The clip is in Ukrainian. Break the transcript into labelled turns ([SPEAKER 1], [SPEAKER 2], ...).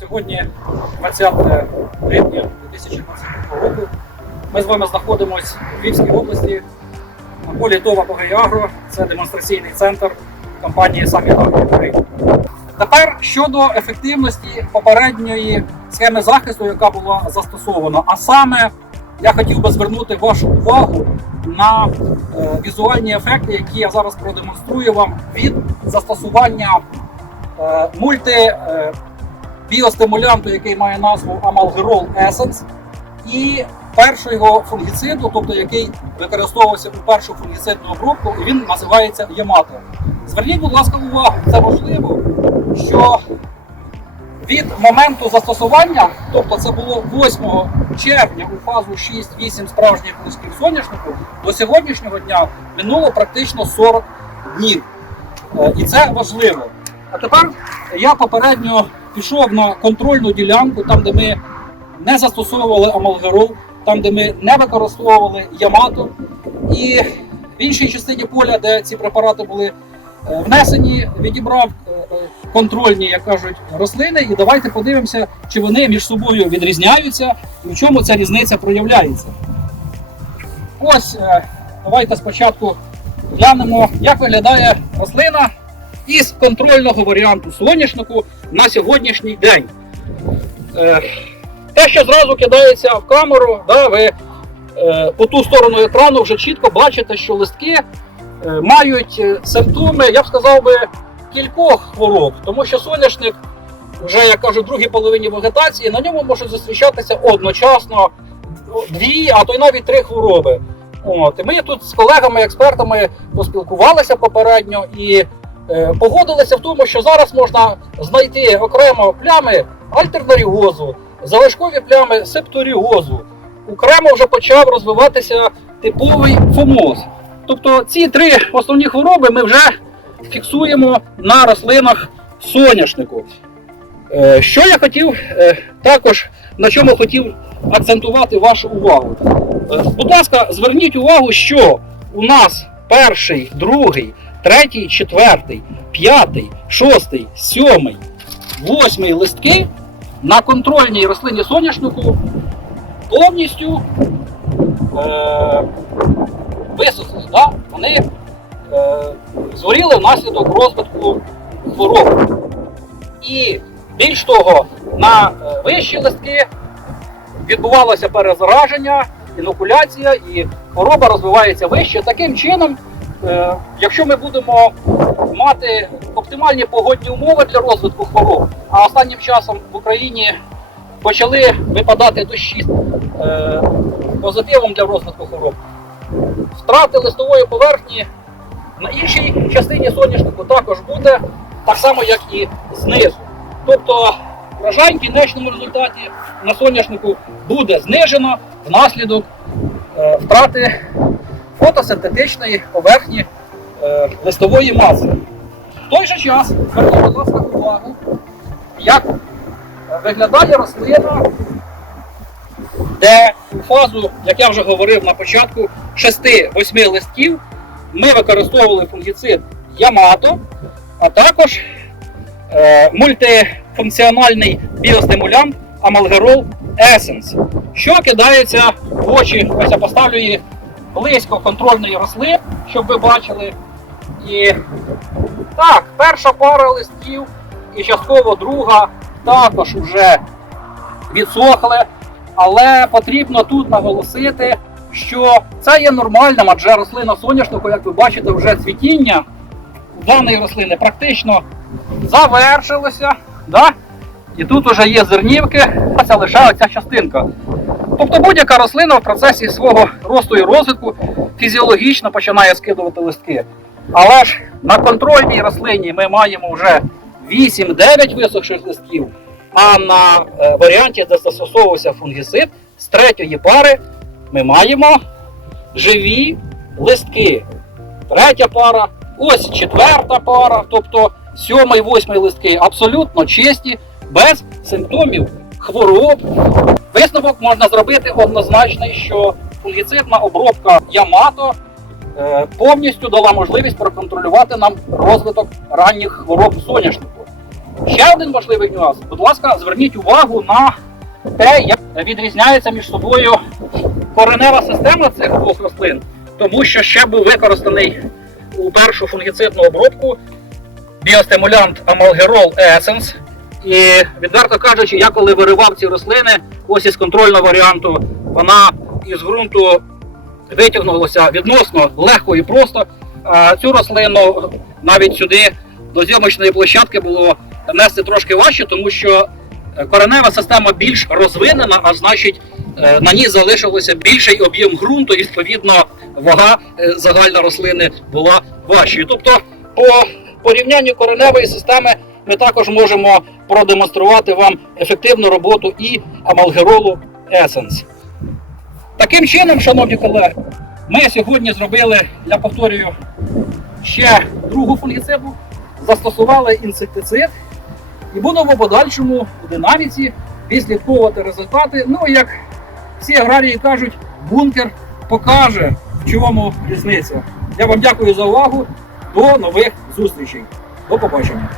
[SPEAKER 1] Сьогодні 20 липня 2022 року. Ми з вами знаходимося у Львівській області на полі ТОВ «Апогей-Агро». Це демонстраційний центр компанії «Самі Агро». Тепер щодо ефективності попередньої схеми захисту, яка була застосована. А саме я хотів би звернути вашу увагу на е, візуальні ефекти, які я зараз продемонструю вам від застосування е, біостимулянту, який має назву Amalgirol Essence, і першого фунгіциду, тобто який використовувався у першу фунгіцидну обробку, і він називається Ямато. Зверніть, будь ласка, увагу, це важливо, що від моменту застосування, тобто це було 8 червня у фазу 6-8 справжніх пусків соняшнику, до сьогоднішнього дня минуло практично 40 днів. Е, І це важливо. А тепер я попередньо пішов на контрольну ділянку, там, де ми не застосовували амалгерол, там, де ми не використовували ямато. І в іншій частині поля, де ці препарати були е, внесені, відібрав е, е, контрольні, як кажуть, рослини. І давайте подивимося, чи вони між собою відрізняються і в чому ця різниця проявляється. Ось давайте спочатку глянемо, як виглядає рослина із контрольного варіанту соняшнику на сьогоднішній день. Е, Те, що зразу кидається в камеру, да, ви е, по ту сторону екрану вже чітко бачите, що листки е, мають симптоми, я б сказав би, кількох хвороб, тому що соняшник вже, як кажуть, в другій половині вегетації, на ньому можуть зустрічатися одночасно дві, а то й навіть три хвороби. От. І ми тут з колегами-експертами поспілкувалися попередньо і погодилися в тому, що зараз можна знайти окремо плями альтернаріозу, залишкові плями септоріозу. Окремо вже почав розвиватися типовий фомоз. Тобто ці три основні хвороби ми вже фіксуємо на рослинах соняшнику. Е, Що я хотів е, також на чому хотів акцентувати вашу увагу. Е, Будь ласка, зверніть увагу, що у нас перший, другий, третій, четвертий, п'ятий, шостий, сьомий, восьмий листки на контрольній рослині соняшнику повністю е, висохли. Да? Вони е, згоріли внаслідок розвитку хвороб. І більш того, на е, вищі листки відбувалося перезараження, інокуляція, і хвороба розвивається вище. Таким чином, якщо ми будемо мати оптимальні погодні умови для розвитку хвороб, а останнім часом в Україні почали випадати дощі е, позитивом для розвитку хвороб, втрати листової поверхні на іншій частині соняшнику також буде так само, як і знизу. Тобто врожай в кінечному результаті на соняшнику буде знижено внаслідок е, втрати фотосинтетичної поверхні е, листової маси. В той же час зверніть, будь ласка, увагу, як виглядає рослина, де у фазу, як я вже говорив на початку, 6-8 листків ми використовували фунгіцид Ямато, а також е, мультифункціональний біостимулянт Amalgirol Essence, що кидається в очі. Ось я поставлю її близько контрольної рослини, щоб ви бачили. І так, перша пара листків і частково друга також вже відсохли. Але потрібно тут наголосити, що це є нормальним, адже рослина соняшнику, як ви бачите, вже цвітіння даної рослини практично завершилося. Да? І тут вже є зернівки, це лише оця частинка. Тобто будь-яка рослина в процесі свого росту і розвитку фізіологічно починає скидувати листки. Але ж на контрольній рослині ми маємо вже 8-9 висохших листків, а на е, варіанті, де застосовувався фунгіцид, з третьої пари ми маємо живі листки. Третя пара, ось четверта пара, тобто сьомий, восьмий листки абсолютно чисті, без симптомів хвороб. Висновок можна зробити однозначний, що фунгіцидна обробка Ямато е, повністю дала можливість проконтролювати нам розвиток ранніх хвороб соняшнику. Ще один важливий нюанс. Будь ласка, зверніть увагу на те, як відрізняється між собою коренева система цих двох рослин, тому що ще був використаний у першу фунгіцидну обробку біостимулянт Амалгерол Essence. І відверто кажучи, я коли виривав ці рослини, ось із контрольного варіанту, вона із ґрунту витягнулася відносно легко і просто. А цю рослину навіть сюди до зйомочної площадки було нести трошки важче, тому що е, коренева система більш розвинена, а значить е, на ній залишилося більший об'єм ґрунту, і відповідно вага е, загальна рослини була важчою. Тобто, по порівнянню кореневої системи ми також можемо продемонструвати вам ефективну роботу і амалгеролу Essence. Таким чином, шановні колеги, ми сьогодні зробили, я повторюю, ще другу фунгіциду, застосували інсектицид і будемо в подальшому у динаміці відслідковувати результати. Ну, як всі аграрії кажуть, бункер покаже, в чому різниця. Я вам дякую за увагу. До нових зустрічей. До побачення.